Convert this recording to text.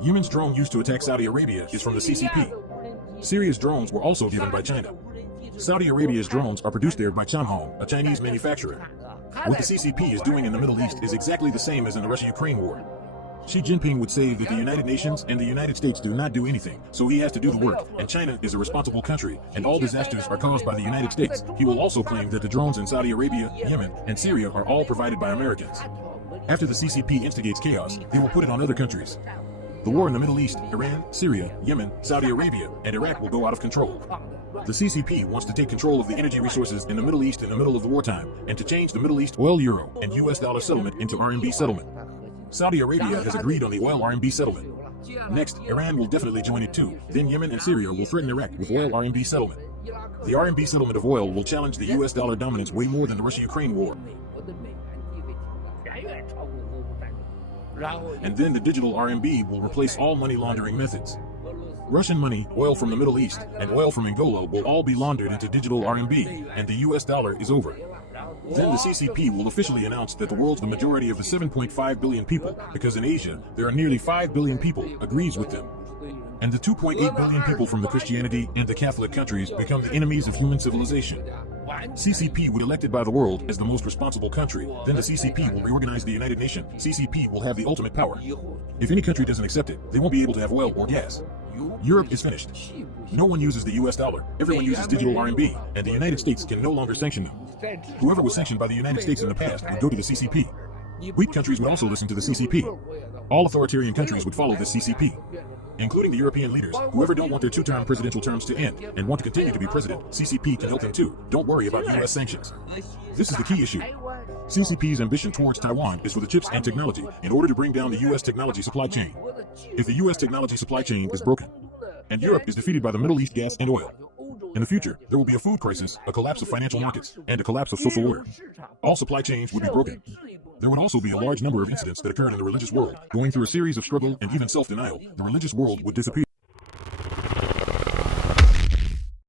Yemen's drone used to attack Saudi Arabia is from the CCP. Syria's drones were also given by China. Saudi Arabia's drones are produced there by Changhong, a Chinese manufacturer. What the CCP is doing in the Middle East is exactly the same as in the Russia-Ukraine war. Xi Jinping would say that the United Nations and the United States do not do anything, so he has to do the work, and China is a responsible country, and all disasters are caused by the United States. He will also claim that the drones in Saudi Arabia, Yemen, and Syria are all provided by Americans. After the CCP instigates chaos, they will put it on other countries. The war in the Middle East, Iran, Syria, Yemen, Saudi Arabia, and Iraq will go out of control. The CCP wants to take control of the energy resources in the Middle East in the middle of the wartime, and to change the Middle East oil euro and US dollar settlement into RMB settlement. Saudi Arabia has agreed on the oil RMB settlement. Next, Iran will definitely join it too. Then Yemen and Syria will threaten Iraq with oil RMB settlement. The RMB settlement of oil will challenge the US dollar dominance way more than the Russia-Ukraine war. And then the digital RMB will replace all money laundering methods. Russian money, oil from the Middle East, and oil from Angola will all be laundered into digital RMB, and the US dollar is over. Then the CCP will officially announce that the world's the majority of the 7.5 billion people, because in Asia, there are nearly 5 billion people, agrees with them. And the 2.8 billion people from the Christianity and the Catholic countries become the enemies of human civilization. CCP would elected by the world as the most responsible country, then the CCP will reorganize the United Nations. CCP will have the ultimate power. If any country doesn't accept it, they won't be able to have oil or gas. Europe is finished. No one uses the US dollar, everyone uses digital RMB, and the United States can no longer sanction them. Whoever was sanctioned by the United States in the past would go to the CCP. Weak countries would also listen to the CCP. All authoritarian countries would follow the CCP, including the European leaders. Whoever don't want their two-term presidential terms to end and want to continue to be president, CCP can help them too. Don't worry about US sanctions. This is the key issue. CCP's ambition towards Taiwan is for the chips and technology in order to bring down the US technology supply chain. If the US technology supply chain is broken, and Europe is defeated by the Middle East gas and oil, in the future, there will be a food crisis, a collapse of financial markets, and a collapse of social order. All supply chains would be broken. There would also be a large number of incidents that occurred in the religious world. Going through a series of struggle and even self-denial, the religious world would disappear.